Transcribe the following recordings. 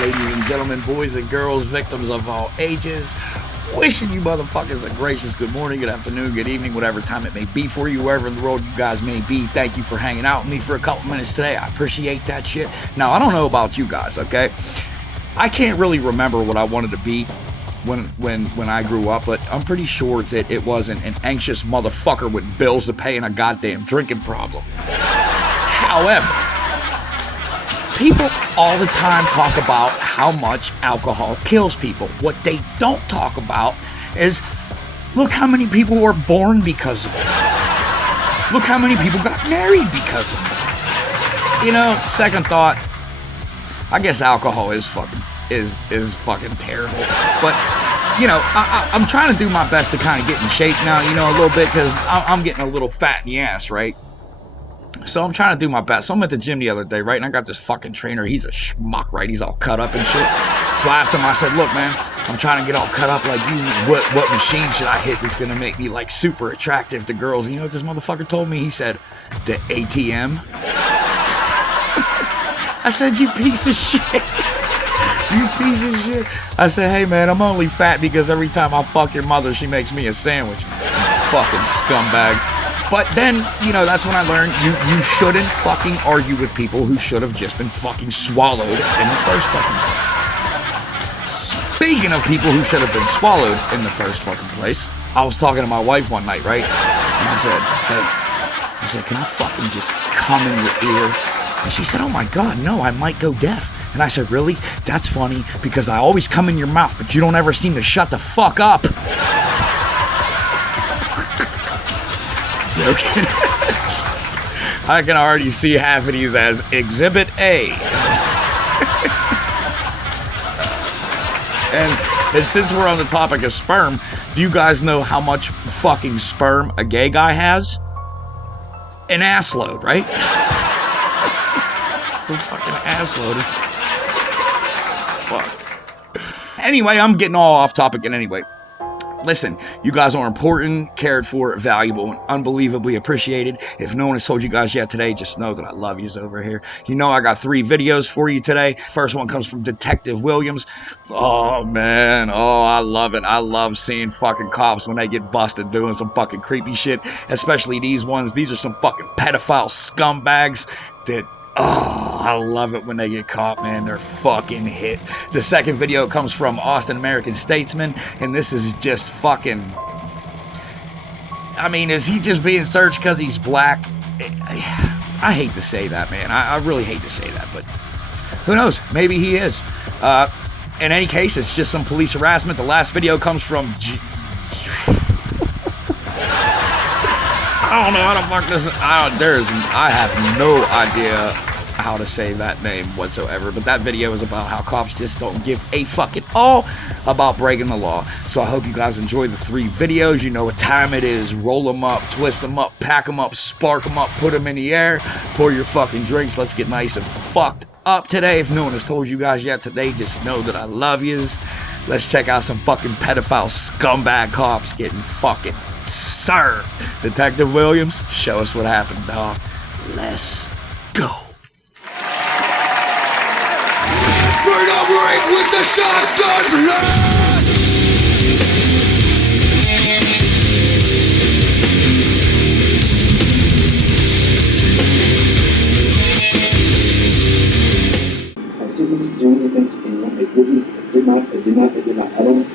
ladies and gentlemen, boys and girls, victims of all ages. Wishing you motherfuckers a gracious good morning, good afternoon, good evening, whatever time it may be for you, wherever in the world you guys may be. Thank you for hanging out with me for a couple minutes today. I appreciate that shit. Now, I don't know about you guys, okay? I can't really remember what I wanted to be when I grew up, but I'm pretty sure that it wasn't an anxious motherfucker with bills to pay and a goddamn drinking problem. However, people all the time talk about how much alcohol kills people. What they don't talk about is, look how many people were born because of it. Look how many people got married because of it. You know, second thought, I guess alcohol is fucking terrible. But, you know, I'm trying to do my best to kind of get in shape now, you know, a little bit, because I'm getting a little fat in the ass, right? So I'm trying to do my best. So I'm at the gym the other day, right? And I got this fucking trainer. He's a schmuck, right? He's all cut up and shit. So I asked him, I said, look, man, I'm trying to get all cut up like you. What machine should I hit that's going to make me, like, super attractive to girls? And you know what this motherfucker told me? He said, the ATM. I said, you piece of shit. You piece of shit. I said, hey, man, I'm only fat because every time I fuck your mother, she makes me a sandwich. You fucking scumbag. But then, you know, that's when I learned you shouldn't fucking argue with people who should have just been fucking swallowed in the first fucking place. Speaking of people who should have been swallowed in the first fucking place, I was talking to my wife one night, right? And I said, hey, can I fucking just come in your ear? And she said, oh my God, no, I might go deaf. And I said, really? That's funny, because I always come in your mouth, but you don't ever seem to shut the fuck up. Joking. I can already see half of these as Exhibit A. and since we're on the topic of sperm, do you guys know how much fucking sperm a gay guy has? An ass load, right? It's a fucking ass load. Fuck. Anyway, I'm getting all off topic and anyway. Listen, you guys are important, cared for, valuable, and unbelievably appreciated. If no one has told you guys yet today, just know that I love yous over here. You know I got 3 videos for you today. First one comes from Detective Williams. Oh, man. Oh, I love it. I love seeing fucking cops when they get busted doing some fucking creepy shit. Especially these ones. These are some fucking pedophile scumbags that... oh, I love it when they get caught, man. They're fucking hit. The second video comes from Austin American Statesman, and this is just fucking... I mean, is he just being searched because he's black? I hate to say that, man. I really hate to say that, but who knows? Maybe he is. In any case, it's just some police harassment. The last video comes from... I don't know how to fuck this. I have no idea how to say that name whatsoever. But that video is about how cops just don't give a fucking all about breaking the law. So I hope you guys enjoy the 3 videos. You know what time it is. Roll them up, twist them up, pack them up, spark them up, put them in the air, pour your fucking drinks. Let's get nice and fucked up today. If no one has told you guys yet today, just know that I love yous. Let's check out some fucking pedophile scumbag cops getting fucking served. Detective Williams, show us what happened, dog. Let's go. Freedom ring with the shotgun blast. I didn't do anything to anyone. I did not. I don't.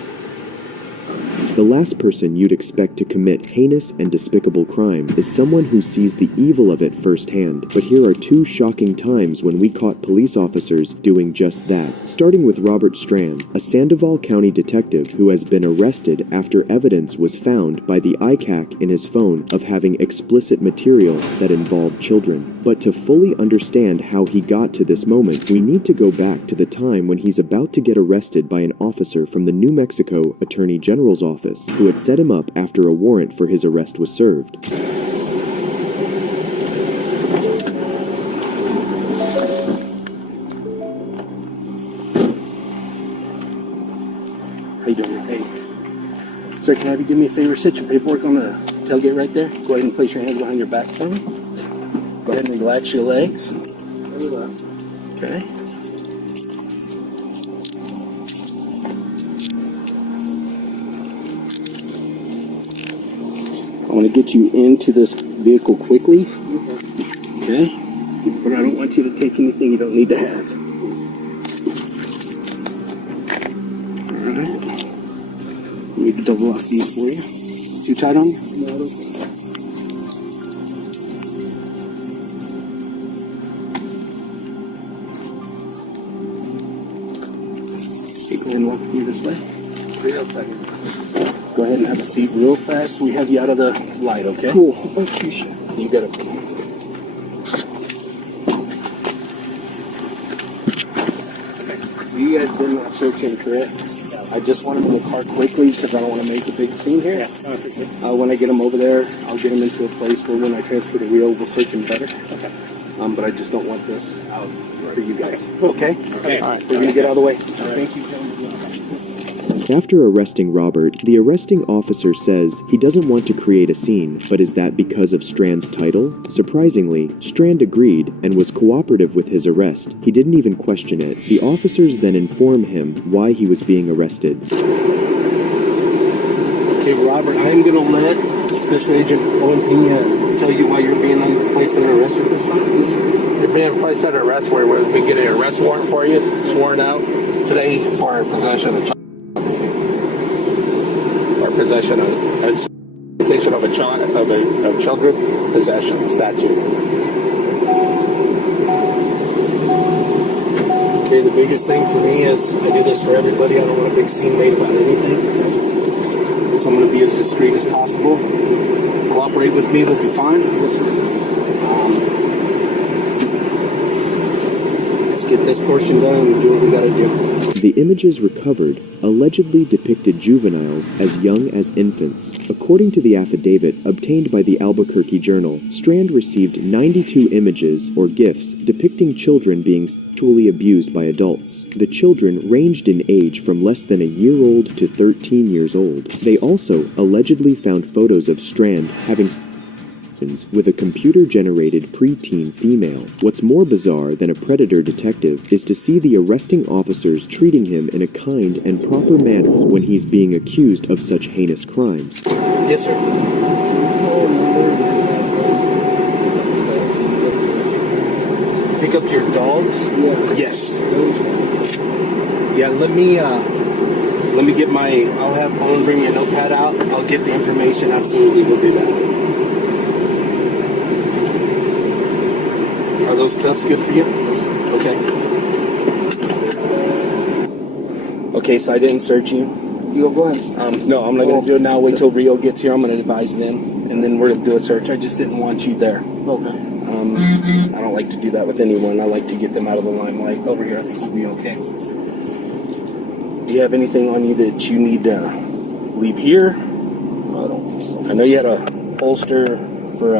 The last person you'd expect to commit heinous and despicable crime is someone who sees the evil of it firsthand. But here are 2 shocking times when we caught police officers doing just that. Starting with Robert Strand, a Sandoval County detective who has been arrested after evidence was found by the ICAC in his phone of having explicit material that involved children. But to fully understand how he got to this moment, we need to go back to the time when he's about to get arrested by an officer from the New Mexico Attorney General's office, who had set him up after a warrant for his arrest was served. How you doing? Hey. Sir, can I have you do me a favor? Sit your paperwork on the tailgate right there. Go ahead and place your hands behind your back for me. Go ahead and relax your legs. Okay. want to get you into this vehicle quickly. Okay? But I don't want you to take anything you don't need to have. Alright. I need to double lock these for you. Too tight on you? No, okay. Okay, go ahead and walk you this way. Real second. Go ahead and have a seat real fast. We have you out of the light, okay? Cool. Appreciate it. You got it. So you guys did not search him, correct? Yeah. I just want him in the car quickly because I don't want to make a big scene here. Yeah. When I get him over there, I'll get him into a place where when I transfer the wheel, we'll search him better. Okay. But I just don't want this out for you guys. Okay? Okay. All right. We're going to get out of the way. Thank you. After arresting Robert, the arresting officer says he doesn't want to create a scene, but is that because of Strand's title? Surprisingly, Strand agreed and was cooperative with his arrest. He didn't even question it. The officers then inform him why he was being arrested. Okay, Robert, I'm going to let Special Agent Owen Pena tell you why you're being placed under arrest at this time. You're being placed under arrest where we'll be getting an arrest warrant for you, sworn out today for possession of possession of a child of children possession statute. Okay, the biggest thing for me is I do this for everybody. I don't want a big scene made about anything. So I'm going to be as discreet as possible. Cooperate with me, we'll be fine. Let's get this portion done and do what we got to do. The images recovered allegedly depicted juveniles as young as infants. According to the affidavit obtained by the Albuquerque Journal, Strand received 92 images or GIFs depicting children being sexually abused by adults. The children ranged in age from less than a year-old to 13 years old. They also allegedly found photos of Strand having with a computer-generated preteen female. What's more bizarre than a predator detective is to see the arresting officers treating him in a kind and proper manner when he's being accused of such heinous crimes. Yes, sir. Pick up your dogs? Yeah. Yes. Yeah, let me get I'll have Owen bring your notepad out. I'll get the information. Absolutely, we'll do that. Are those cuffs good for you? Okay. Okay, so I didn't search you. You go ahead. No, I'm not going to do it now. Wait till Rio gets here. I'm going to advise them, and then we're going to do a search. I just didn't want you there. Okay. I don't like to do that with anyone. I like to get them out of the limelight. Over here, I think we'll be okay. Do you have anything on you that you need to leave here? I don't think so. I know you had a holster for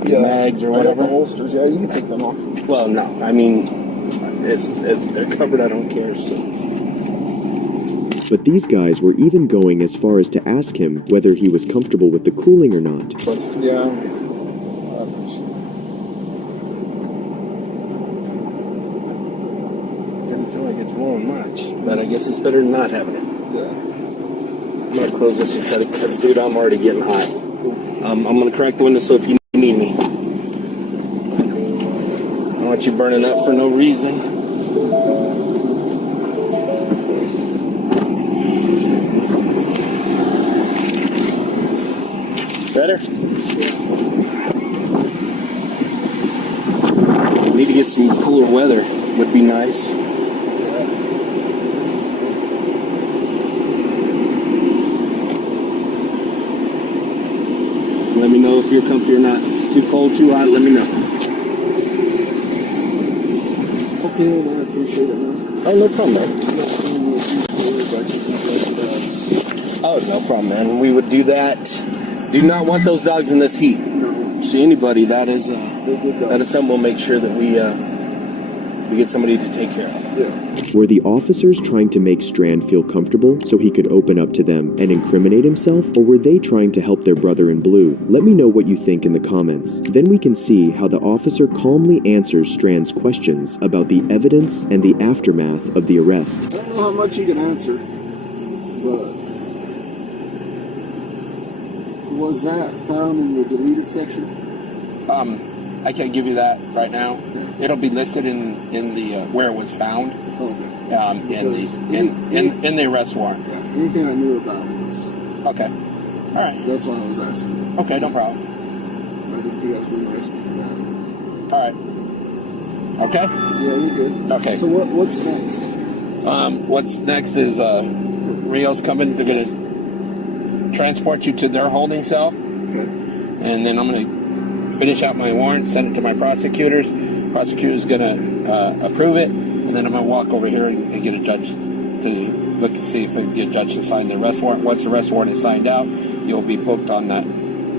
mags or whatever. I got the holsters. Yeah, you can take them off. Well, no. I mean, they're covered. I don't care. So. But these guys were even going as far as to ask him whether he was comfortable with the cooling or not. But yeah, I appreciate it. Doesn't feel like it's blowing much, but I guess it's better than not having it. Yeah. I'm gonna close this and try to cut. Dude, I'm already getting hot. I'm gonna crack the window so if you need me. I don't want you burning up for no reason. Better? Need to get some cooler weather. Would be nice. Let me know if you're comfy or not. Too cold, too hot, let me know. Okay, well, I appreciate it, man. Oh, no problem, man. Oh, no problem, man. We would do that. Do not want those dogs in this heat. No. See anybody, that is something we'll make sure that we get somebody to take care of. Yeah. Were the officers trying to make Strand feel comfortable so he could open up to them and incriminate himself, or were they trying to help their brother in blue? Let me know what you think in the comments. Then we can see how the officer calmly answers Strand's questions about the evidence and the aftermath of the arrest. I don't know how much you can answer, but Was that found in the deleted section? I can't give you that right now. It'll be listed in the where it was found. Okay. In the arrest warrant. Yeah. Anything I knew about it was. Okay. All right. That's why I was asking. Okay, no problem. I think you guys were arrested for that. All right. Okay. Yeah, you're good. Okay. So what's next? What's next is Rio's coming. They're gonna transport you to their holding cell, Okay. and then I'm gonna finish out my warrant, send it to my prosecutors. Prosecutor's gonna approve it, and then I'm gonna walk over here and get a judge to look to see if I can get a judge to sign the arrest warrant. Once the arrest warrant is signed out, you'll be booked on that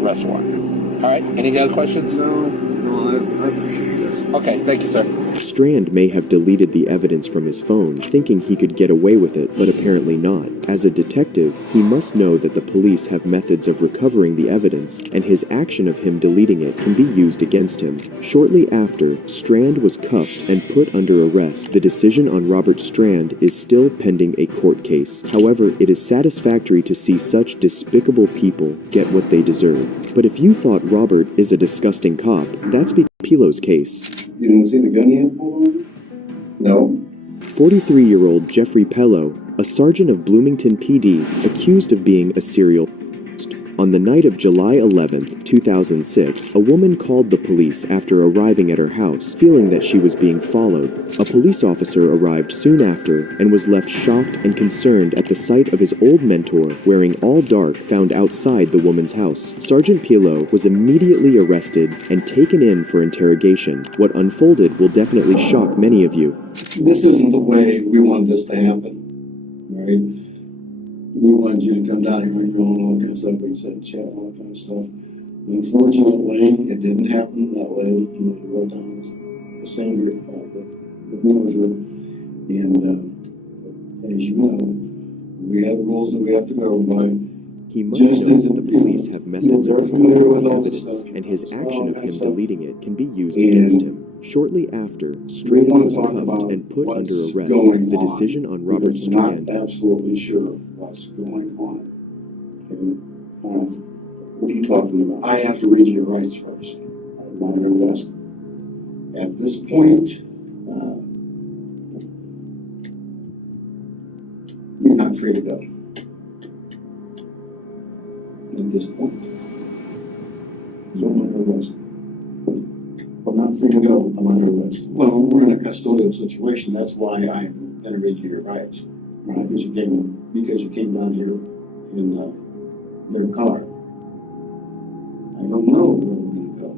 arrest warrant. All right. Any other questions? No, I appreciate this. Okay. Thank you, sir. Strand may have deleted the evidence from his phone, thinking he could get away with it, but apparently not. As a detective, he must know that the police have methods of recovering the evidence, and his action of him deleting it can be used against him. Shortly after, Strand was cuffed and put under arrest. The decision on Robert Strand is still pending a court case. However, it is satisfactory to see such despicable people get what they deserve. But if you thought Robert is a disgusting cop, that's Pedo's case. You didn't see the gun yet? No. 43-year-old Jeffrey Pedo, a sergeant of Bloomington PD, accused of being a serial. On the night of July 11, 2006, a woman called the police after arriving at her house, feeling that she was being followed. A police officer arrived soon after and was left shocked and concerned at the sight of his old mentor, wearing all dark, found outside the woman's house. Sergeant Pedo was immediately arrested and taken in for interrogation. What unfolded will definitely shock many of you. This isn't the way we wanted this to happen, right? We wanted you to come down here and all that kind of stuff. We said chat, all that kind of stuff. Unfortunately, it didn't happen that way. You wrote down the same group with Mosher. And as you know, we have rules that we have to go by. He must know that the police have methods of familiar with all recovering this evidence, stuff. and his action of him Stuff. deleting it can be used And against him. Shortly after, Strand want to was talk cuffed about and put what's under arrest. going The on, decision on Robert because we're Strand. not absolutely sure what's going on. Okay? What are you talking about? I have to read your rights first. I want to arrest. At this point, you're not free to go. At this point, you're under arrest. I'm not free to go. I'm under arrest. Well, we're in a custodial situation. That's why I'm going to read you your rights. Right? Because you came down here in their car. I don't know where we're going to go.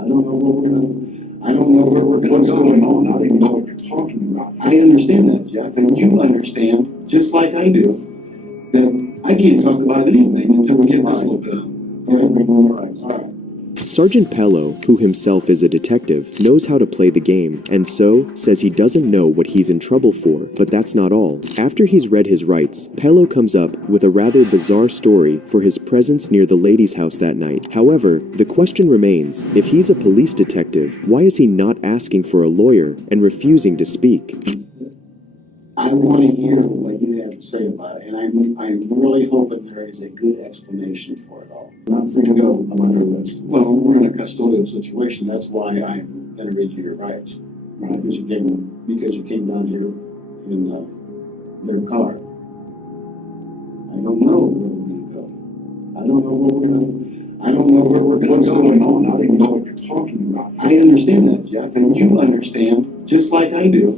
I don't know where we're going to. I don't know where we're going to go. What's going on? I don't even know what you're talking about. I understand that, Jeff, and you understand just like I do that I can't talk about anything until we get this little bit. All right. Sergeant Pedo, who himself is a detective, knows how to play the game, and so says he doesn't know what he's in trouble for, but that's not all. After he's read his rights, Pedo comes up with a rather bizarre story for his presence near the lady's house that night. However, the question remains, if he's a police detective, why is he not asking for a lawyer and refusing to speak? I want to hear what you have to say about it, and I'm really hoping there is a good explanation for it all. I'm not free to go. I'm under arrest. Well, we're in a custodial situation. That's why I'm going to read you your rights. Right? Because you came down here in their car. I don't know where we're going to go. I don't know where we're going to. I don't know where we're going to go. What's going on? I don't even know what you're talking about. I understand that, Jeff, and you understand just like I do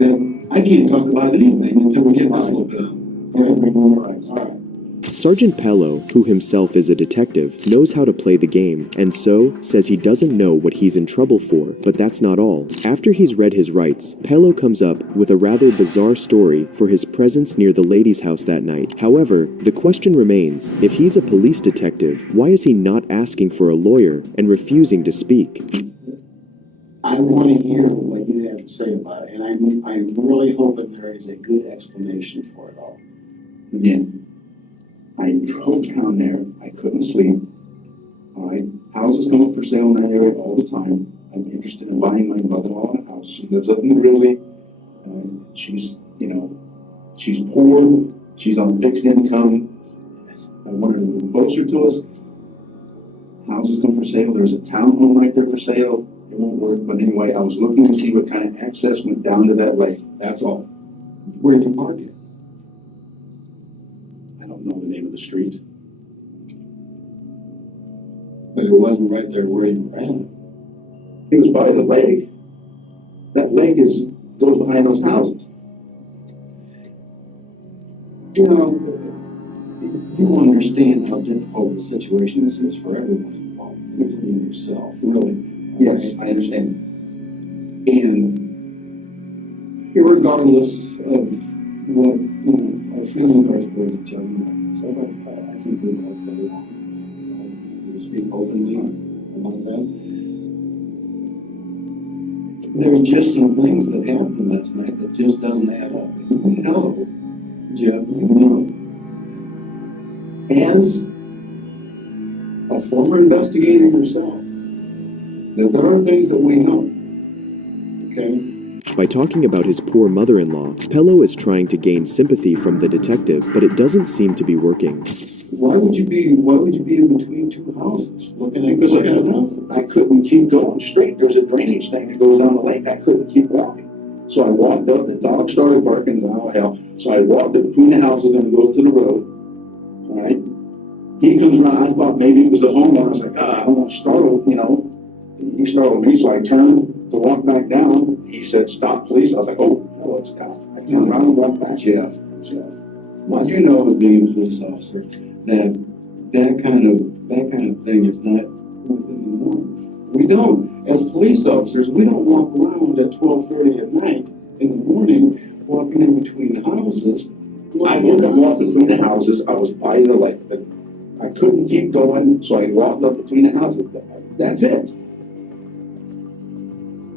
that I can't talk about anything until we get this little bit. All right. Sergeant Pedo, who himself is a detective, knows how to play the game, and so says he doesn't know what he's in trouble for, but that's not all. After he's read his rights, Pedo comes up with a rather bizarre story for his presence near the lady's house that night. However, the question remains, if he's a police detective, why is he not asking for a lawyer and refusing to speak? I want to hear what you have to say about it, and I'm really hoping there is a good explanation for it all. Again, I drove down there. I couldn't sleep. All right, houses come up for sale in that area all the time. I'm interested in buying my mother-in-law a house. She lives up in Greeley. She's poor. She's on fixed income. I wanted to move closer to us. Houses come for sale. There's a townhome right there for sale. It won't work, but anyway, I was looking to see what kind of access went down to that lake. That's all. Where'd you park it? I don't know the name of the street. But it wasn't right there where you were at. It was by the lake. That lake goes behind those houses. You know, you understand how difficult the situation this is for everyone involved, including yourself. Really? Yes, I understand. And irregardless of what our feelings are towards each other, so I think we both get along. We speak openly about that. There's just some things that happened last night that just doesn't add up. You know, Jeff, you know, as a former investigator yourself, that there are things that we know, okay? By talking about his poor mother-in-law, Pello is trying to gain sympathy from the detective, but it doesn't seem to be working. Why would you be in between two houses looking at I couldn't keep going straight. There's a drainage thing that goes down the lake. I couldn't keep walking. So I walked up, the dog started barking, and oh hell. So I walked up between the houses and goes to the road. All right. He comes around, I thought maybe it was the homeowner. I was like, I don't want to startle, you know. He startled me, so I turned to walk back down. He said, stop, please. I was like, oh, no, it's a cop. I turned around and walked back. Jeff. Well, you know, as being a police officer, that kind of thing is not within the norm. We don't, as police officers, we don't walk around at 12:30 at night in the morning, walking in between houses. I didn't walk between the houses. I was by the lake. I couldn't keep going, so I walked up between the houses. That's it.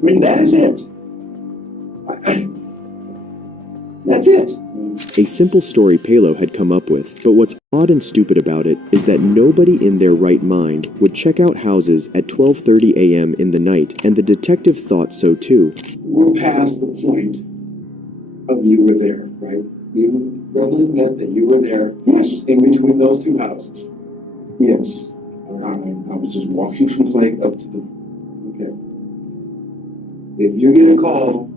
I mean, that is it. That's it. A simple story Pello had come up with, but what's odd and stupid about it is that nobody in their right mind would check out houses at 12:30 a.m. in the night, and the detective thought so too. We're past the point of you were there, right? You readily admit that you were there. Yes. In between those two houses. Yes. I was just walking from the lake up to the... Okay. If you get a call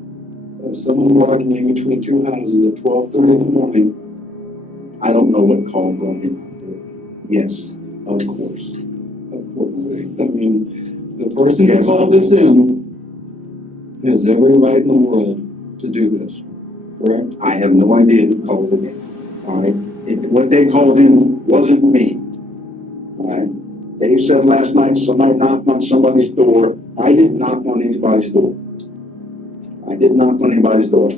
of someone walking in between two houses at 12:30 in the morning, I don't know what call brought in. Yes, of course. of course, I mean, the person who called this in has every right in the world to do this, correct? I have no idea who called it in. All right. What they called in wasn't me. All right. Dave said last night somebody knocked on somebody's door. I didn't knock on anybody's door. I did knock on anybody's door.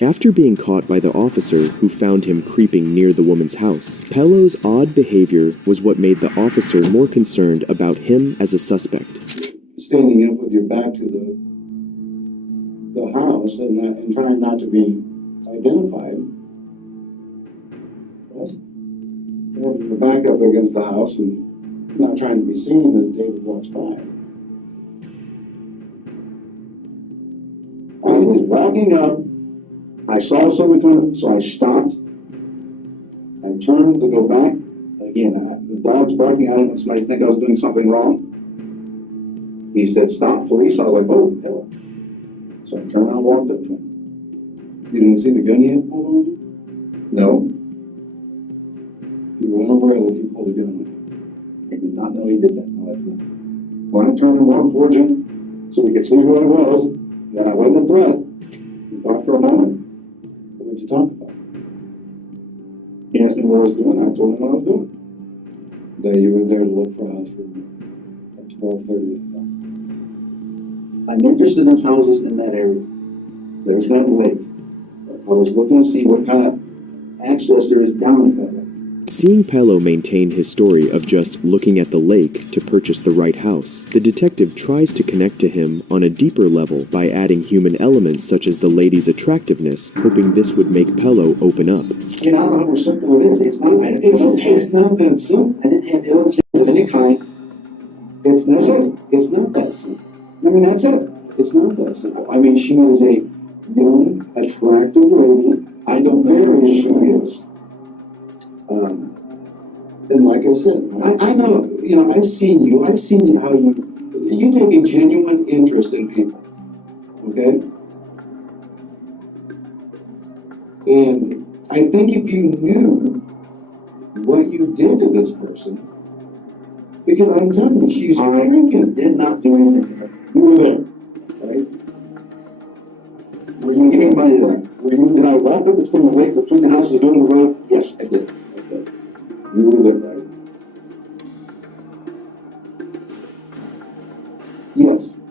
After being caught by the officer who found him creeping near the woman's house, Pello's odd behavior was what made the officer more concerned about him as a suspect. Standing up with your back to the house and trying not to be identified. Yes. Having your back up against the house and not trying to be seen as David walks by. I was walking up. I saw someone coming, so I stopped. I turned to go back. Again, the dog's barking. I didn't want somebody to think I was doing something wrong. He said, stop, police. I was like, oh, hell. So I turned around and walked up to him. You didn't see the gun he had pulled on you? No, You were unaware that he pulled a gun on you. I did not know he did that. No, I did not. When I turned and walked towards him, so we could see who I was, that I wasn't a threat, we talked for a moment. What did you talk about? He asked me what I was doing. I told him what I was doing. That you were there to look for a house for at 12:30. I'm interested in houses in that area. There's that lake. I was looking to see what kind of access there is down to that lake. Seeing Pello maintain his story of just looking at the lake to purchase the right house, the detective tries to connect to him on a deeper level by adding human elements such as the lady's attractiveness, hoping this would make Pello open up. You know, I don't know how simple it is. It's not that simple. I didn't have ill intent of any kind. That's it. It's not that simple. I mean, that's it. It's not that simple. I mean, she is a young, attractive lady. I don't know who she is. And like I said, I know, I've seen how you take a genuine interest in people, okay? And I think if you knew what you did to this person, because I'm telling you, she's freaking Did not do anything. you were there, right? Were you giving money there? Did I walk up between the houses doing the road? Yes, I did. Okay. You were there, right?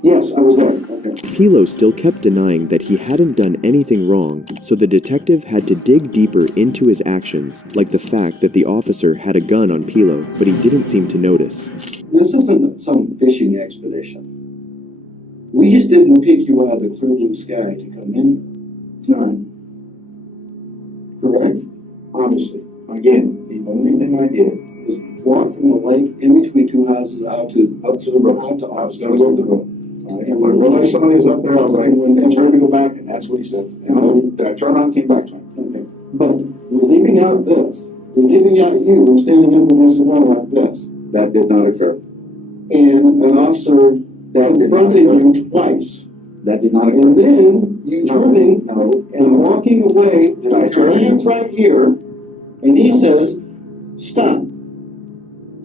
Yes, I was there. Okay. Pedo still kept denying that he hadn't done anything wrong, so the detective had to dig deeper into his actions, like the fact that the officer had a gun on Pedo, but he didn't seem to notice. This isn't some fishing expedition. We just didn't pick you out of the clear blue sky to come in. No. Correct? Obviously. Again, the only thing I did Just walk from the lake in between two houses out to the road. I was gonna go to the road. And when I realized somebody was up there, I was like, I turned to go back, and that's what he said. And I turned around and came back to him. Okay. But we're leaving out this. We're leaving out you. We're standing up against the wall like this. That did not occur. And an officer That did not confronted occur. you twice. That did not occur. And then you turning and walking away, Did I with your turn? hands right here, and he says, "Stop.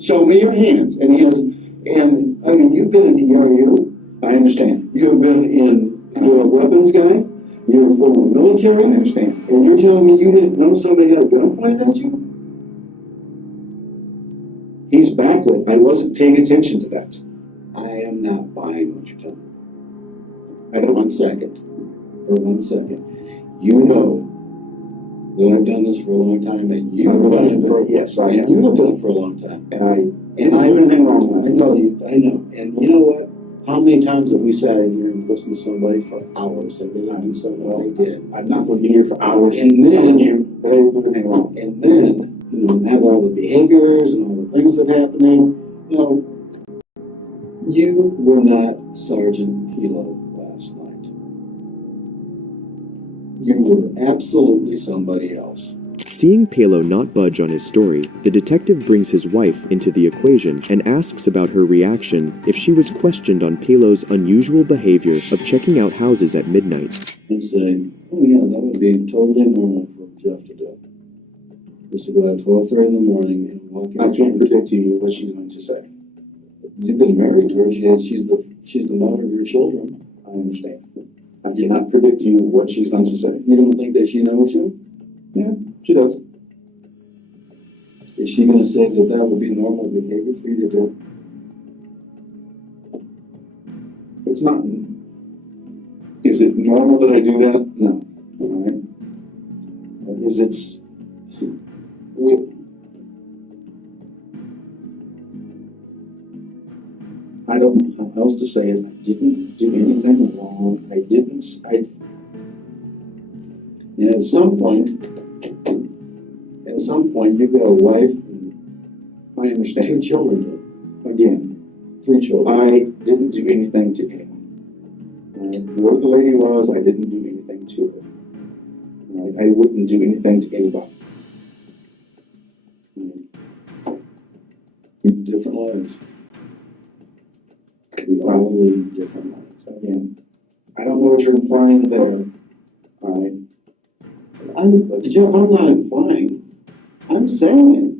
Show me your hands." And he has, and I mean, you've been in the ERU. I understand. You have been you're a weapons guy. You're a former military. I understand. And you're telling me you didn't know somebody had a gun pointed at you? He's backlit. I wasn't paying attention to that. I am not buying what you're telling me. I don't. For 1 second. You know that I've done this for a long time, and you've done it for Yes, I and have. you have done it for a long time. And I didn't do anything wrong. I know you. I know. And you know what? How many times have we sat in here and listened to somebody for hours and they didn't do something they did? I'm not going to be here for hours. And then telling you that I didn't do anything wrong. And then have all the behaviors and all the things that are happening. You were not Sergeant Pedo last night. You were absolutely somebody else. Seeing Pedo not budge on his story, the detective brings his wife into the equation and asks about her reaction if she was questioned on Pedo's unusual behavior of checking out houses at midnight. And say, oh yeah, that would be totally normal for Jeff to do. Just to go at 12:30 in the morning and walk in. I can't predict you what she's going to say. You've been married to her. She's the mother of your children. I understand. I cannot predict you what she's going to say. You don't think that she knows you? Yeah, she does. Is she going to say that would be normal behavior for you to do? It's not. Is it normal that I do that? No. All right. Is it? I don't know how else to say it. I didn't do anything wrong. And at some point, you've got a wife and I understand. 2 children. Again, 3 children. I didn't do anything to anyone. Whoever the lady was, I didn't do anything to her. Right? I wouldn't do anything to anybody. Different lives. We all lead different lives. Again, I don't know what you're implying there. All right. Jeff, I'm not implying. I'm saying it.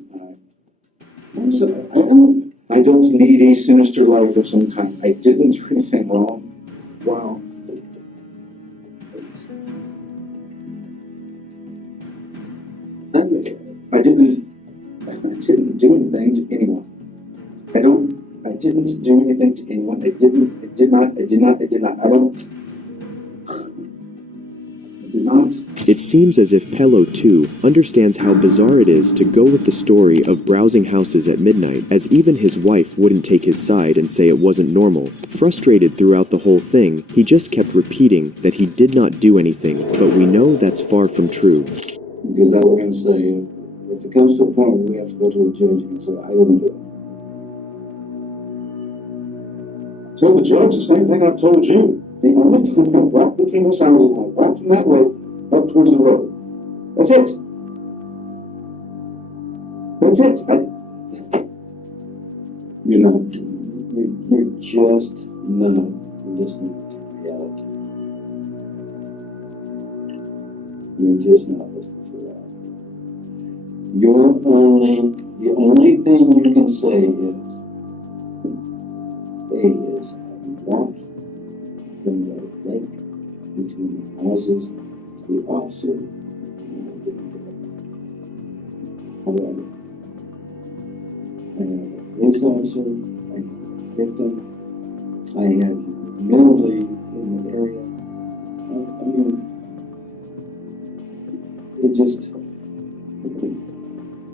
I don't lead a sinister life of some kind. I didn't do anything wrong. Wow. I didn't do anything to anyone. I didn't do anything to anyone. I did not. It seems as if Pedo, too, understands how bizarre it is to go with the story of browsing houses at midnight, as even his wife wouldn't take his side and say it wasn't normal. Frustrated throughout the whole thing, he just kept repeating that he did not do anything, but we know that's far from true. Because that we're going to say, if it comes to a point where we have to go to a judge and say, I didn't do it. Tell the judge the same thing I've told you. The only time I walked between those houses, I walked from that lake up towards the road. That's it. You're just not listening to reality. You're just not listening to reality. The only thing you can say is, I walked from the lake between the houses to the officer, and I didn't get it. However, I have a police officer, I have a victim, I have you mentally in the area. I mean,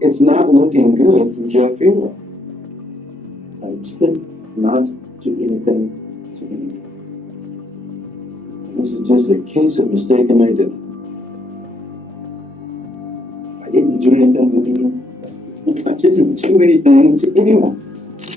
it's not looking good for Jeff Pedo. I did not do anything to anyone. This is just a case of mistaken identity. I didn't do anything to anyone. I didn't do anything to anyone.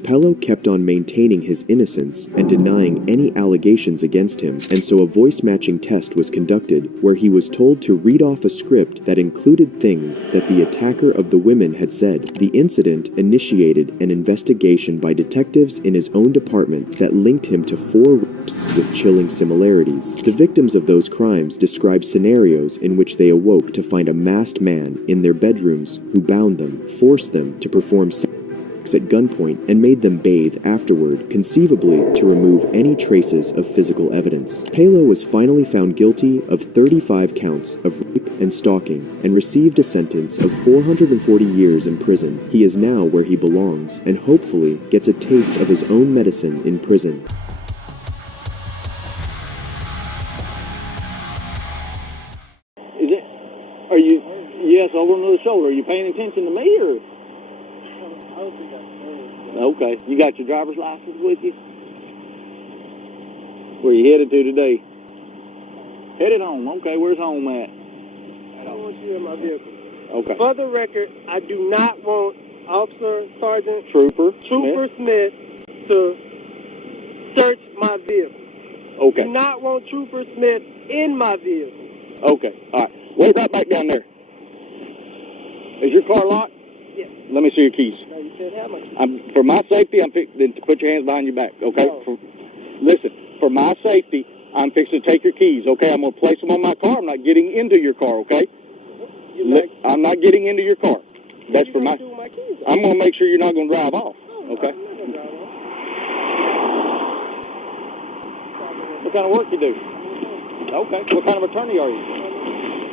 Pello kept on maintaining his innocence and denying any allegations against him, and so a voice-matching test was conducted where he was told to read off a script that included things that the attacker of the women had said. The incident initiated an investigation by detectives in his own department that linked him to 4 rapes with chilling similarities. The victims of those crimes described scenarios in which they awoke to find a masked man in their bedrooms who bound them, forced them to perform sex at gunpoint, and made them bathe afterward, conceivably to remove any traces of physical evidence. Pedo was finally found guilty of 35 counts of rape and stalking and received a sentence of 440 years in prison. He is now where he belongs and hopefully gets a taste of his own medicine in prison. Yes, over on the shoulder. Are you paying attention to me, or? Okay. You got your driver's license with you? Where you headed to today? Headed home. Okay, where's home at? I don't want you in my vehicle. Okay. For the record, I do not want Officer Sergeant Trooper Smith to search my vehicle. Okay. Do not want Trooper Smith in my vehicle. Okay. All right. Wait right back down there. Is your car locked? Yes. Let me see your keys. No, you said how much? For my safety, I'm fixing to put your hands behind your back, okay? No. Listen, for my safety, I'm fixing to take your keys, okay? I'm going to place them on my car. I'm not getting into your car, okay? I'm not getting into your car. That's for my keys. I'm going to make sure you're not going to drive off, okay? What kind of work you do? Okay. What kind of attorney are you?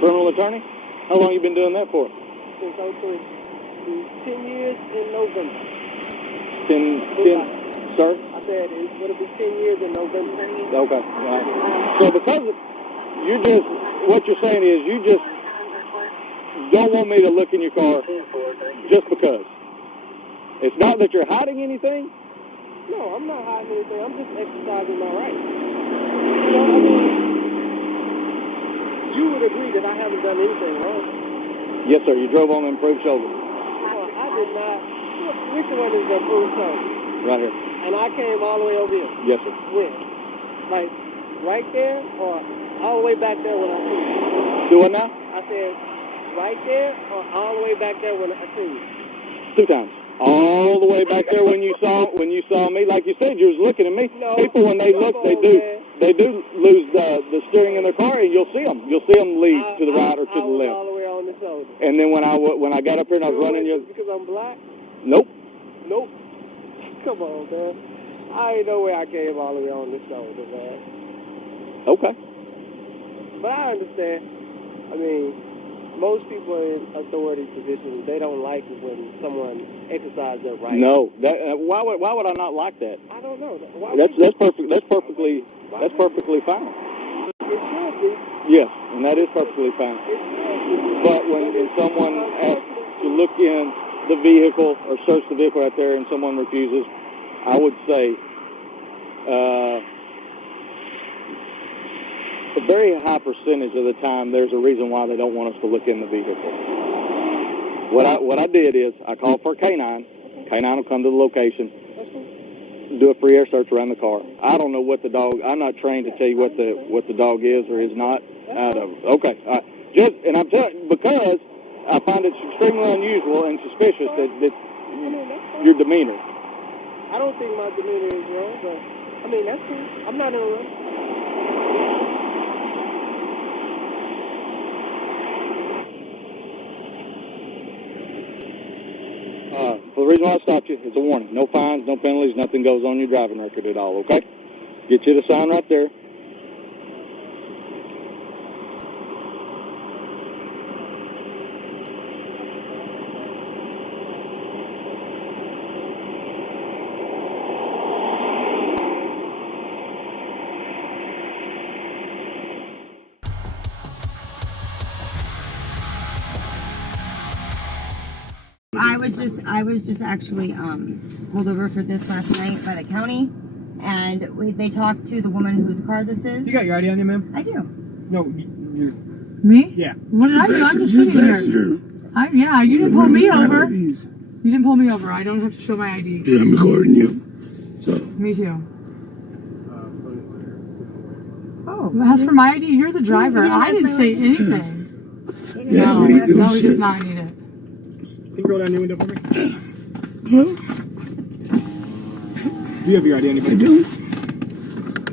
Criminal attorney? How long you been doing that for? Since 03. 10 years in November. 10, sir? I said it'll be 10 years in November. Okay. So because what you're saying is you just don't want me to look in your car just because. It's not that you're hiding anything? No, I'm not hiding anything. I'm just exercising my rights. You know what I mean? You would agree that I haven't done anything wrong. Yes, sir. You drove on the improved shoulder. Well, I did not. Which one is the improved shoulder? Right here. And I came all the way over here. Yes, sir. Where? Like, right there or all the way back there when I see you? Do what now? I said, right there or all the way back there when I see you? 2 times. All the way back there when you saw me, like you said, you was looking at me. No, people, when they look, they do lose the steering in their car, and you'll see them lead to the right or to the left. All the way on the shoulder. And then when I got up here and I was running you, because I'm black? Nope. Come on, man. I ain't know where I came all the way on the shoulder, man. Okay. But I understand. I mean, most people in authority positions, they don't like it when someone exercises their rights. No, why would I not like that? I don't know. That's perfectly fine. It should be. Yes, and that is perfectly fine. But when someone asks to look in the vehicle or search the vehicle out there and someone refuses, I would say a very high percentage of the time there's a reason why they don't want us to look in the vehicle. What I did is I called for a K9. K9 will come to the location, do a free air search around the car. I don't know what the dog. I'm not trained to tell you what the dog is or is not. Okay. And I'm telling because I find it extremely unusual and suspicious that your demeanor. I don't think my demeanor is wrong, but I mean, that's cool. I'm not in a rush. The reason why I stopped you is a warning. No fines, no penalties, nothing goes on your driving record at all, okay? Get you the sign right there. I was just actually pulled over for this last night by the county, and they talked to the woman whose car this is. You got your ID on you, ma'am? I do. No, you. Me? Yeah. What did I do? I'm just sitting here. Yeah, you didn't pull me over. You didn't pull me over. I don't have to show my ID. Yeah, I'm recording you. So. Me too. Oh. As for my ID, you're the driver. I didn't say anything. Yeah, no, he does not need it. Can you roll down your window for me? Do you have your ID on you? I do.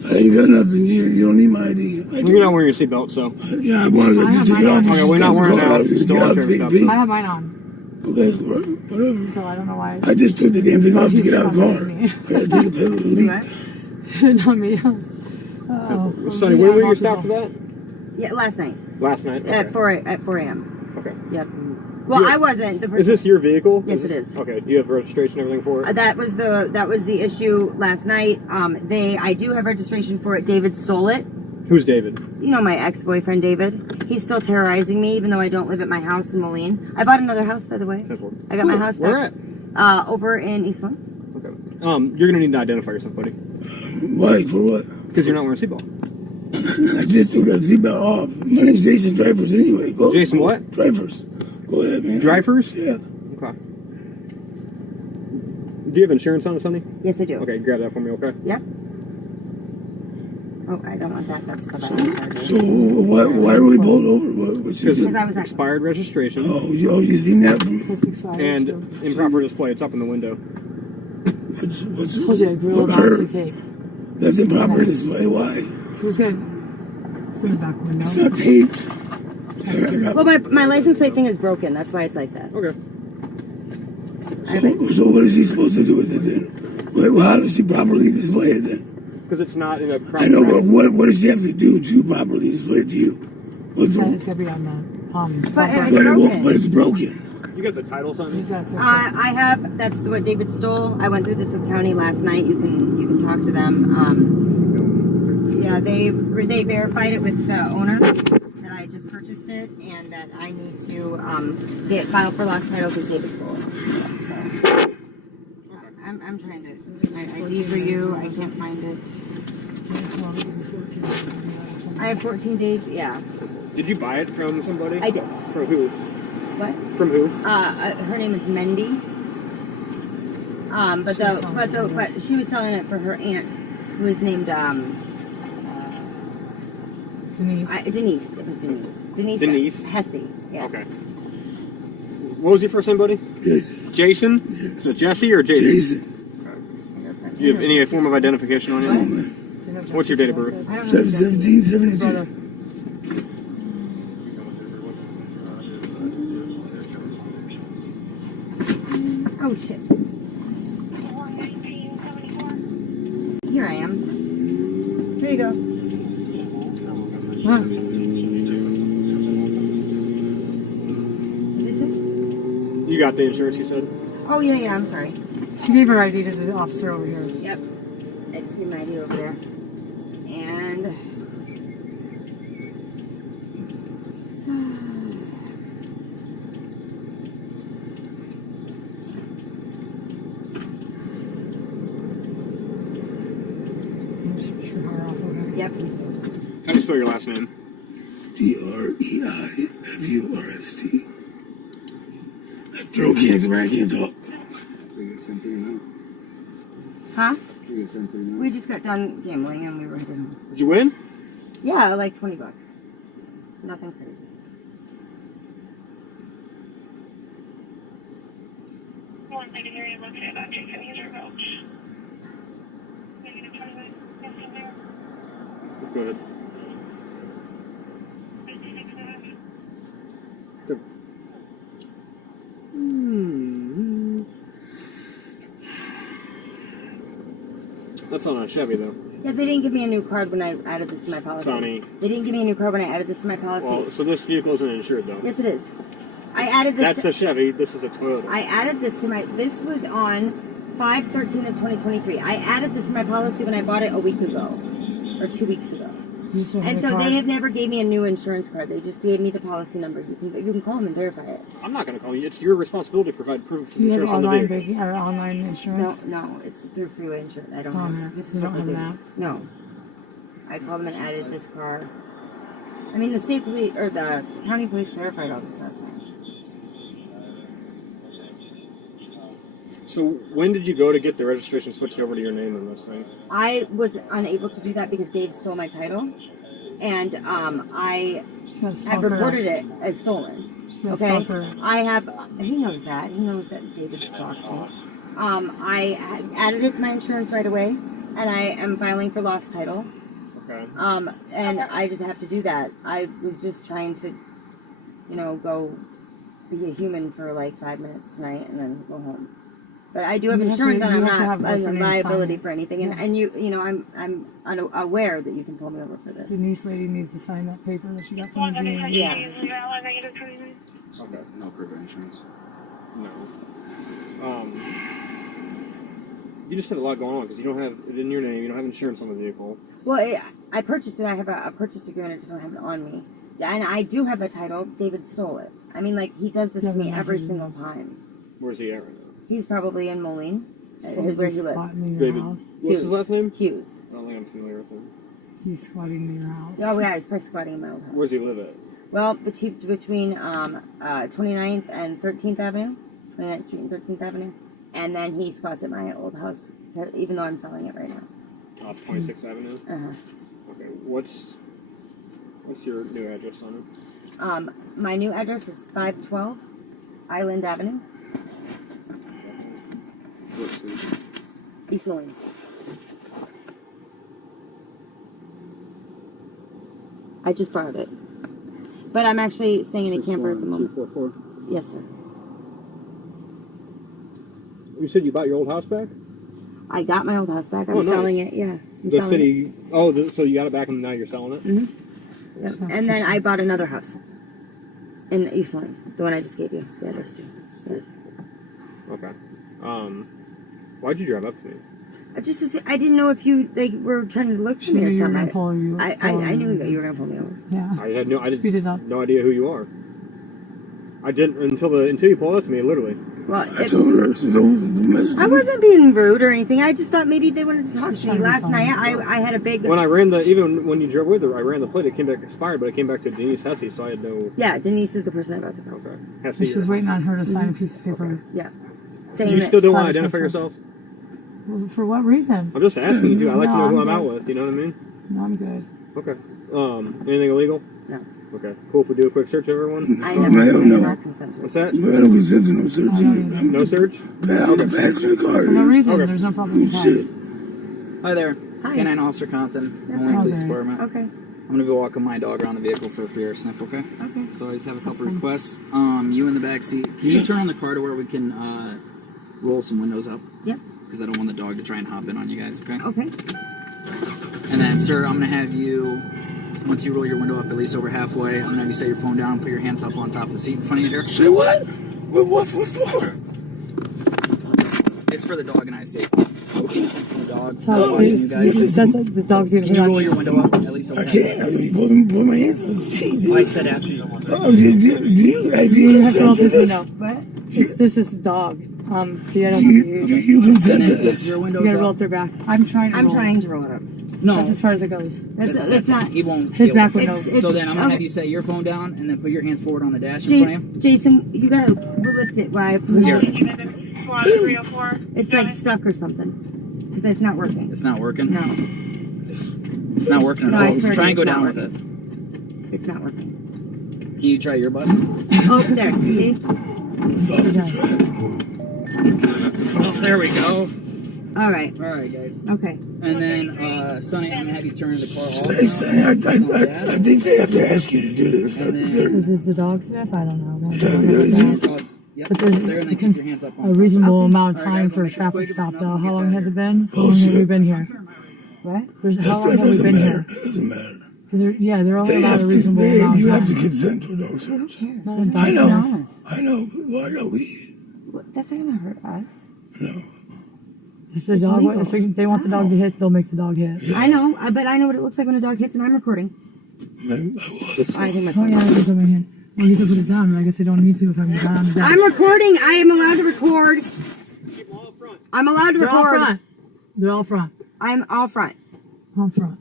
I ain't got nothing here. You don't need my ID. You're not wearing your seatbelt, so. Yeah, I was. I just took it off. Okay, we're not wearing that. I have mine on. Okay, whatever. So I don't know why. I just took the damn thing off to get out of the car. I gotta take a pill to leave. Not me. Oh, Sonny, when were you stopped for that? Yeah, last night. Last night? Okay. At 4 a.m. Okay. Yep. Well, I wasn't. Is this your vehicle? Yes, it is. Okay. Do you have registration and everything for it? That was the issue last night. I do have registration for it. David stole it. Who's David? You know my ex-boyfriend David. He's still terrorizing me, even though I don't live at my house in Moline. I bought another house, by the way. I got my house back. Where at? Over in East One. Okay. You're gonna need to identify yourself, buddy. Why? For what? Because you're not wearing a seatbelt. I just took that seatbelt off. My name's Jason Drivers anyway. Go. Jason what? Drivers. Go ahead, man. Drivers? Yeah. Okay. Do you have insurance on it, Sonny? Yes, I do. Okay, grab that for me, okay? Yep. Oh, I don't want that. That's the bad. So why were we pulled over? Because I was expired registration. Oh, you seen that? And improper display. It's up in the window. What's I told you I grew up on tape. That's improper display. Why? Because it's in the back window. It's not taped. Well, my license plate thing is broken. That's why it's like that. Okay. So what is he supposed to do with it then? Well, how does he properly display it then? Because it's not in a proper... I know, but what does he have to do to properly display it to you? It's got to be on the... But it's broken. You got the title, something? I have. That's what David stole. I went through this with county last night. You can talk to them. Yeah, they verified it with the owner that I just purchased it, and that I need to get filed for lost title because David stole it. So I'm trying to get my ID for you. I can't find it. I have 14 days. Yeah. Did you buy it from somebody? I did. From who? What? From who? Her name is Mendy. But she was selling it for her aunt, who is named Denise. Denise. It was Denise. Denise Hesse. Yes. Okay. What was your first name, buddy? Jason. Jason? Yeah. Is it Jesse or Jason? Jason. Do you have any form of identification on you? What's your date of birth? 1772. Oh shit. Here I am. Here you go. Huh. Is it? You got the insurance, you said? Oh yeah, I'm sorry. She gave her ID to the officer over here. Yep. I just gave my ID over there. And yep, he's so. How do you spell your last name? DREIFURST. I have throat cancer, man. I can't talk. Huh? We just got done gambling and we were heading home. Did you win? Yeah, like $20. Nothing crazy. One second here, you located object. Can you use your vote? Go ahead. Good. That's on a Chevy, though. Yeah, they didn't give me a new card when I added this to my policy. Sonny. They didn't give me a new card when I added this to my policy. Well, so this vehicle isn't insured, though. Yes, it is. I added this. That's a Chevy. This is a Toyota. I added this to my. This was on 5/13 of 2023. I added this to my policy when I bought it a week ago, or 2 weeks ago. And so they have never gave me a new insurance card. They just gave me the policy number. You can call them and verify it. I'm not going to call you. It's your responsibility to provide proof of insurance on the online vehicle. banking or online insurance? No, it's through freeway insurance. I don't Oh, have. no. This You is don't what have they an do. app? No. I called them and added this car. I mean, the state police or the county police verified all this last night. So when did you go to get the registration switched over to your name in this thing? I was unable to do that because Dave stole my title, and I have reported it as stolen. Okay, I have. He knows that. He knows that David stalks me. I added it to my insurance right away, and I am filing for lost title. Okay. And I just have to do that. I was just trying to, go be a human for like 5 minutes tonight and then go home. But I do have insurance, and I'm not a liability for anything. And I'm unaware that you can pull me over for this. Denise lady needs to sign that paper that she got from the DMV. Yeah. Okay. No proof of insurance. No. You just had a lot going on because you don't have it in your name. You don't have insurance on the vehicle. Well, I purchased it. I have a purchase agreement. I just don't have it on me. And I do have a title. David stole it. I mean, like, he does this to me every single time. Where's he at right now? He's probably in Moline, where he lives. David. What's his last name? Hughes. I don't think I'm familiar with him. He's squatting near your house. Oh, yeah, he's probably squatting in my old house. Where's he live at? Well, between 29th and 13th Avenue, 29th Street and 13th Avenue. And then he squats at my old house, even though I'm selling it right now. Off 26th Avenue? Uh-huh. Okay, what's your new address on it? My new address is 512 Island Avenue, East Moline. I just borrowed it. But I'm actually staying in a camper at the moment. 244. Yes, sir. You said you bought your old house back? I got my old house back. I'm nice. selling it, yeah. The city... Oh, so you got it back and now you're selling it? Mm-hmm. Yep. And then I bought another house in East Moline, the one I just gave you, the address to. Yes. Okay. Why'd you drive up to me? I didn't know if you were trying to look for me or something. I knew that you were going to pull me over. Yeah. I had no no idea who you are. I didn't until you pulled up to me, literally. Well, I told her, I wasn't being rude or anything. I just thought maybe they wanted to talk to me. Last night, I had a big... When I ran even when you drove with her, I ran the plate. It came back expired, but it came back to Denise Hesse, so I had no... Yeah, Denise is the person I brought to call. Okay. Hesse, she's waiting on her to sign a piece of paper. Okay. Yeah. You still don't want to identify yourself? For what reason? I'm just asking you. I like to know who I'm out with. You know what I mean? No, I'm good. Okay. Anything illegal? No. Okay. Cool. If we do a quick search of everyone? I never consent. What's that? I don't consent to no search. No search? I'll get back to the car. For no reason. Okay. There's no problem with Shit. Hi there. Hi. Canine Officer Compton, That's Moline Police okay. Department. Okay. I'm gonna be walking my dog around the vehicle for a free air sniff, okay? Okay. So I just have a couple requests. You in the back seat. Can you turn on the car to where we can roll some windows up? Yep. Because I don't want the dog to try and hop in on you guys, okay? Okay. And then, sir, I'm gonna have you, once you roll your window up at least over halfway, I'm gonna have you set your phone down and put your hands up on top of the seat in front of you here. Say what? What for? It's for the dog and I safety. Okay. Thanks to the dog. You guys. The dog's gonna Can you roll your window up at least over I can't. I mean, put my hands on the seat. I said after you. Oh, do you have to roll consent to this this? window. What? This is a dog. You consent to this? Your You windows gotta roll up. up their back. I'm trying to roll it up. No. That's as far as it goes. That's not... He won't. His be able back to- window. So then I'm gonna have you set your phone down and then put your hands forward on the dash in front of you. Jason, you gotta lift it while I push Here. it. It's like stuck or something. Because it's not working. It's not working? No. It's not working No, at I all. swear Try and to go God, down it's with not it. It's not working. Can you try your button? Oh, there. See? Oh, there we go. All right. All right, guys. Okay. And then, Sonny, I'm gonna have you turn the car off. Hey, Sonny, I think they have to ask you to do this. Is the dog sniff? I don't know. Yep. But there's a reasonable amount of time for a traffic stop, though. How long has it been? How long have we been here? What? How long have we been here? It doesn't matter. They're only allowed a reasonable amount of time. You have to consent to a dog search. I know, but why got weed? That's not gonna hurt us. No. If the dog, if they want the dog to hit, they'll make the dog hit. Yeah. I know, but I know what it looks like when a dog hits, and I'm recording. Maybe I was. I think my phone. Oh yeah, it's over here. Well, you can put it down, but I guess I don't need to if I'm down. I'm recording. I am allowed to record. I'm allowed to record. They're all front. I'm all front. All front.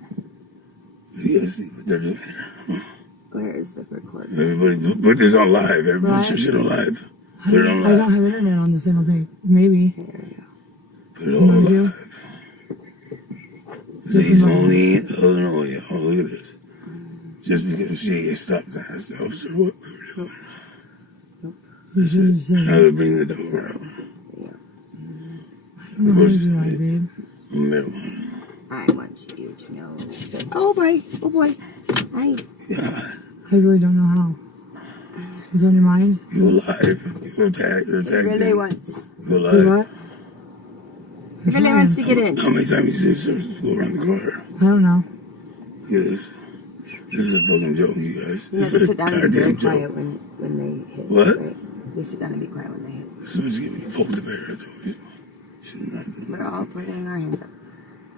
You gotta see what they're doing here. Where is the recording? Everybody put this on live. Everybody put your shit on live. Put it on live. I don't have internet on this, I don't think. Maybe. There you go. Put it on live. He's only in Illinois. Oh, look at this. Just because she gets stopped and has to officer what we were doing. Now they bring the dog around. I don't know how to do that, babe. Marijuana. I want you to know that. Oh boy. Yeah. I really don't know how. Is it on your mind? You're alive. You're tagged. You're tagged. Really wants. You're alive. What? Really wants to get in. How many times you see her go around the car? I don't know. Look at this. This is a fucking joke, you guys. You have to sit down and be very quiet when they hit. What? Right? You sit down and be quiet when they hit. As soon as you poke the bear, I told you. Should not do We're all putting our hands up.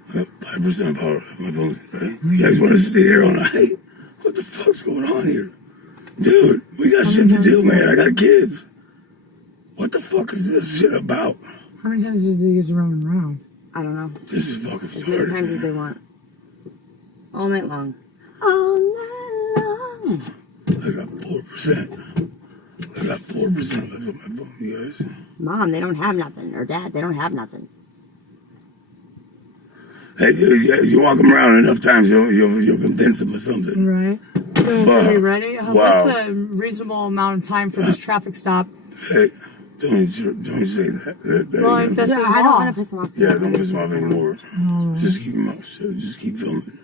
5% power of my phone, right? You guys want to stay there all night? What the fuck's going on here? Dude, we got shit to do, man. I got kids. What the fuck is this shit about? How many times did they get to run around? I don't know. This is fucking as many times as they want. All night long. All night long. I got 4%. I got 4% left on my phone, you guys. Mom, they don't have nothing. Or Dad, they don't have nothing. Hey, you walk them around enough times, you'll convince them of something. Right. So, are you ready? Wow. What's a reasonable amount of time for this traffic stop? Hey, don't say that. Well, that's the law. I don't want to piss them off. Yeah, don't piss them off anymore. Just keep them out. Just keep filming.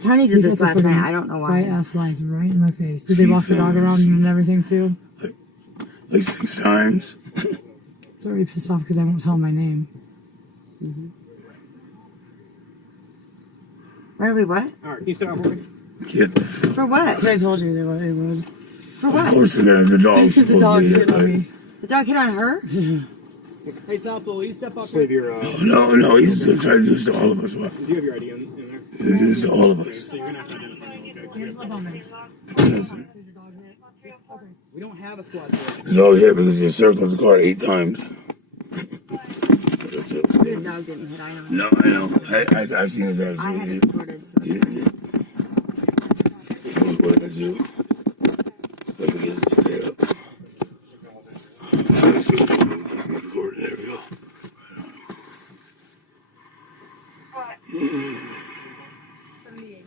County did this last night. I don't know why. White ass lies right in my face. Did they walk the dog around and everything too? Like 6 times. They're already pissed off because I won't tell them my name. Mm-hmm. Where are we? What? All right, can you stay out for me? For what? I told you they would. For what? Of course, the dog. Because the dog hit on me. The dog hit on her? Hey, Southwell, will you step up? Save your. No, he's still trying to do this to all of us. What? Do you have your ID in there? He's doing this to all of us. So you're gonna have to identify Listen. We don't have a squad. The dog hit because you circled the car 8 times. The dog didn't hit. I know. No, I know. I seen his attitude. I had it recorded. So. Yeah. I was working at you. Let me get it straight up. There we go.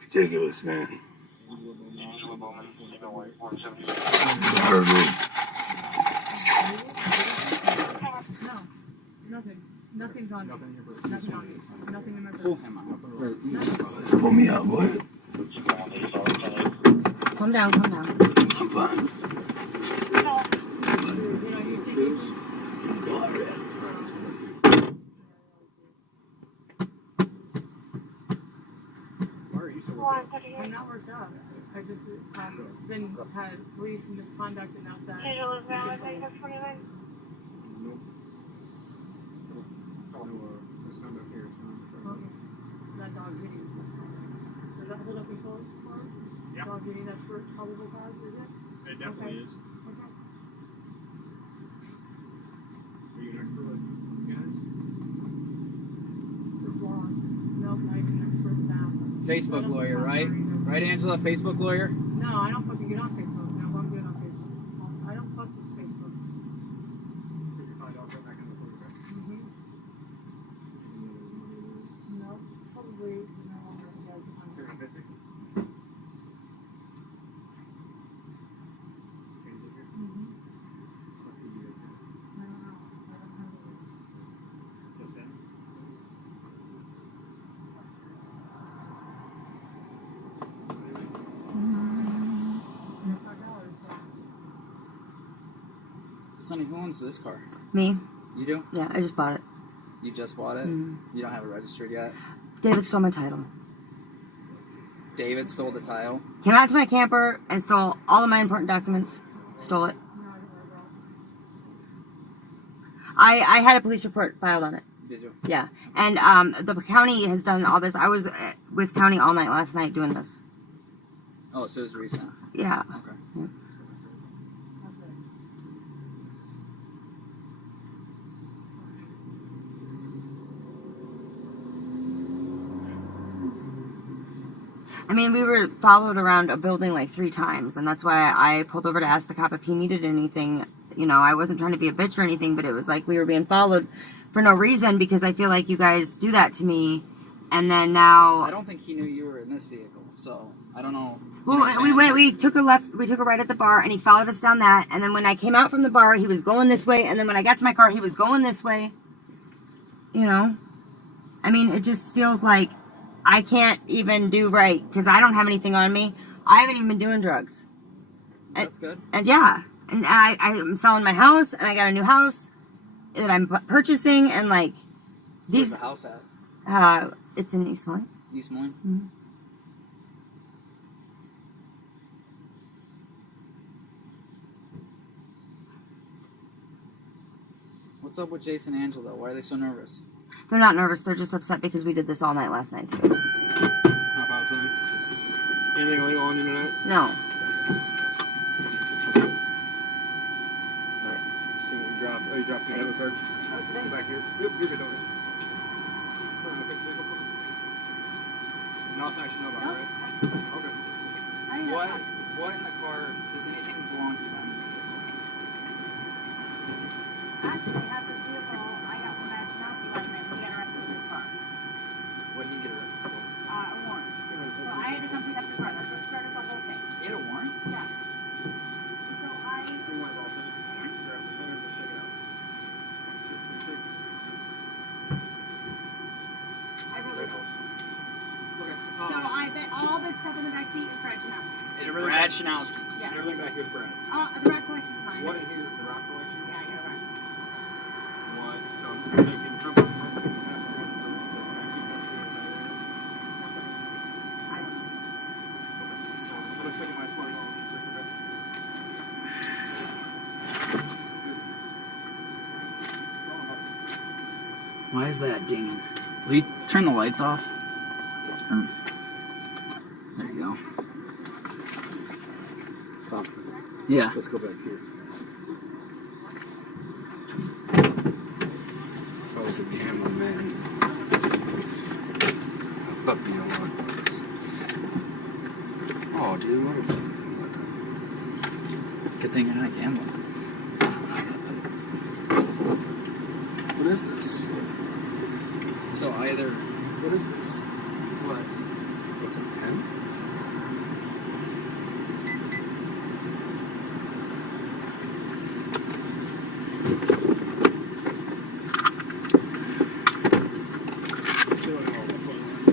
Ridiculous, man. Nothing. Nothing's on. Nothing on you. Nothing in my purse. Pull me out, boy. Calm down. I'm fine. I'm not worked up. I just had police misconduct enough that. That dog hitting is misconduct. Does that hold up in court? Yeah. Dog hitting, that's for probable cause, is it? It definitely is. Okay. Are you an expert with guys? Just lost. Nope, not even an expert with that. Facebook lawyer, right? Right, Angela? Facebook lawyer? No, I don't fucking get on Facebook. No, I'm good on Facebook. I don't fuck with Facebook. Put your $5 right back in the photograph. No, probably no longer because I'm You're on 50? I don't know. I don't have it. Just 10? Sonny, who owns this car? Me. You do? Yeah, I just bought it. You just bought it? You don't have it registered yet? David stole my title. David stole the title? Came out to my camper and stole all of my important documents. Stole it. I had a police report filed on it. Did you? Yeah. And the county has done all this. I was with county all night last night doing this. Oh, so it's recent? Yeah. Okay. Yeah. I mean, we were followed around a building like 3 times, and that's why I pulled over to ask the cop if he needed anything. You know, I wasn't trying to be a bitch or anything, but it was like we were being followed for no reason because I feel like you guys do that to me, and then now... I don't think he knew you were in this vehicle, so I don't know. Well, we took a right at the bar, and he followed us down that, and then when I came out from the bar, he was going this way, and then when I got to my car, he was going this way. You know? I mean, it just feels like I can't even do right because I don't have anything on me. I haven't even been doing drugs. That's good. And yeah, and I'm selling my house, and I got a new house that I'm purchasing, and like these. Where's the house at? It's in East Moines. East Moines. Mm-hmm. What's up with Jason and Angela? Why are they so nervous? They're not nervous. They're just upset because we did this all night last night too. How about something? Anything illegal on you tonight? No. Alright. See what you dropped. Oh, you dropped your debit card? Oh, today? Back here. Yep, you're good on this. Okay, vehicle code. Nothing I should know about, right? Okay. What in the car, does anything belong to them? Actually, half this vehicle I got from Matt Chinowski last night when he got arrested with his car. What did he get arrested for? A warrant. So I had to come pick up the car. That's what started the whole thing. He had a warrant? Yeah. So I... You want ball thing? Grab the center and just shake it out. Shake. I really don't. Okay. So all this stuff in the back seat is Brad Chinowski. It's Brad Chinowski's. Yeah. Everything back here is Brad's. The rat collection is mine. What in here? The rock collection? Yeah, I got a rat. What? So I'm thinking jump on the front seat and pass the front seat. The back seat next to it. I don't know. So I'm gonna take my spot on. Why is that dinging? Will you turn the lights off? There you go. Yeah. Let's go back here. If I was a gambling man, I'd love to be on like this. Oh, dude, what a fucking letdown. Good thing you're not gambling. What is this? So either... What is this? What? What's a pen?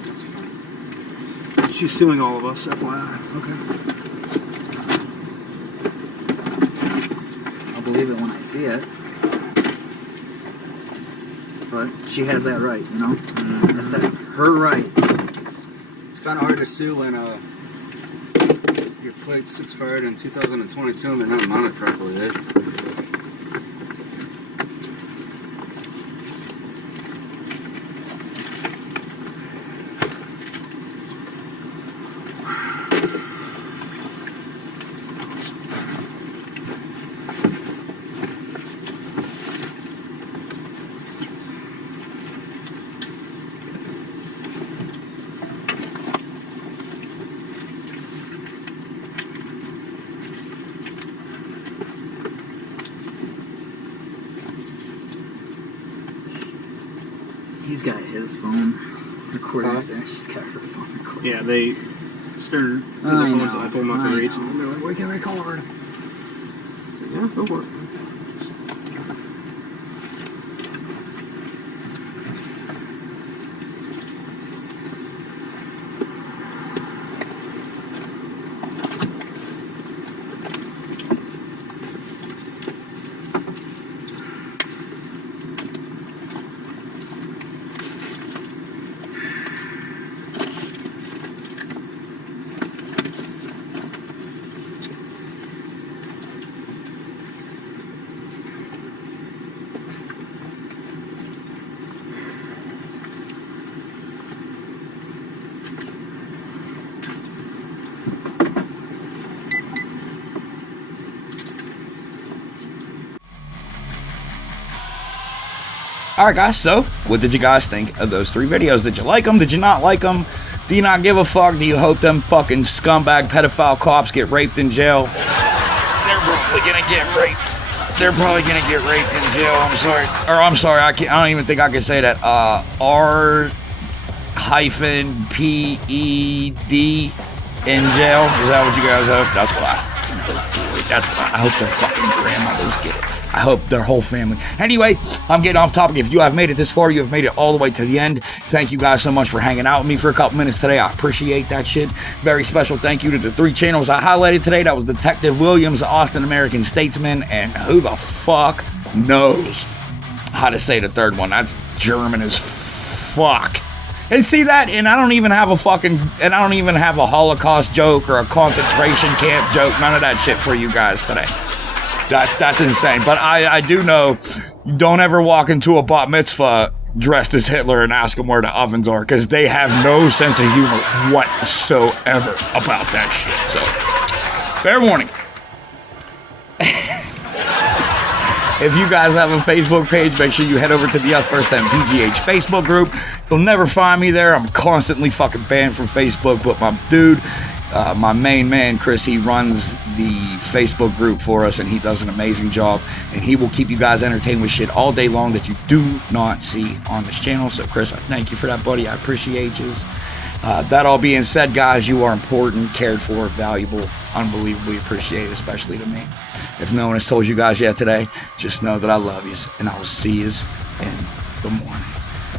That's fine. She's suing all of us, FYI. Okay. I'll believe it when I see it. But she has that right, you know? That's her right. It's kind of hard to sue when your plates expired in 2022 and they're not mounted properly, eh? He's got his phone recorded right there. She's got her phone recorded. Yeah, they started with the phones. I pulled them off the reach, and they're like, "We can record." Yeah, go for it. Alright guys, so what did you guys think of those 3 videos? Did you like them? Did you not like them? Do you not give a fuck? Do you hope them fucking scumbag pedophile cops get raped in jail? They're probably gonna get raped. They're probably gonna get raped in jail. I'm sorry. Or I'm sorry, I don't even think I can say that. R-PED in jail. Is that what you guys hope? That's what I hope. That's what I hope their fucking grandmothers get it. I hope their whole family. Anyway, I'm getting off topic. If you have made it this far, you have made it all the way to the end. Thank you guys so much for hanging out with me for a couple minutes today. I appreciate that shit. Very special thank you to the 3 channels I highlighted today. That was Detective Williams, Austin American Statesman, and who the fuck knows how to say the 3rd one. That's German as fuck. And see that? And I don't even have a Holocaust joke or a concentration camp joke. None of that shit for you guys today. That's insane. But I do know, don't ever walk into a bat mitzvah dressed as Hitler and ask them where the ovens are, because they have no sense of humor whatsoever about that shit. So, fair warning. If you guys have a Facebook page, make sure you head over to the USVSTHEMPGH Facebook group. You'll never find me there. I'm constantly fucking banned from Facebook, but my dude, my main man, Chris, he runs the Facebook group for us, and he does an amazing job, and he will keep you guys entertained with shit all day long that you do not see on this channel. So, Chris, I thank you for that, buddy. I appreciate you. That all being said, guys, you are important, cared for, valuable, unbelievably appreciated, especially to me. If no one has told you guys yet today, just know that I love you, and I will see you in the morning.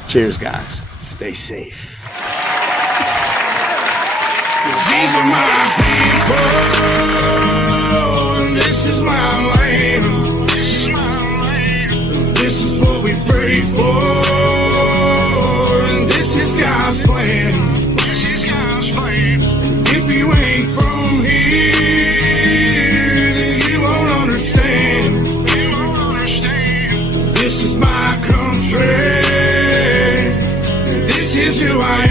Cheers, guys. Stay safe. These are my people, and this is my land. This is what we pray for, and this is God's plan. And if you ain't from here, then you won't understand. This is my country, and this is who I am.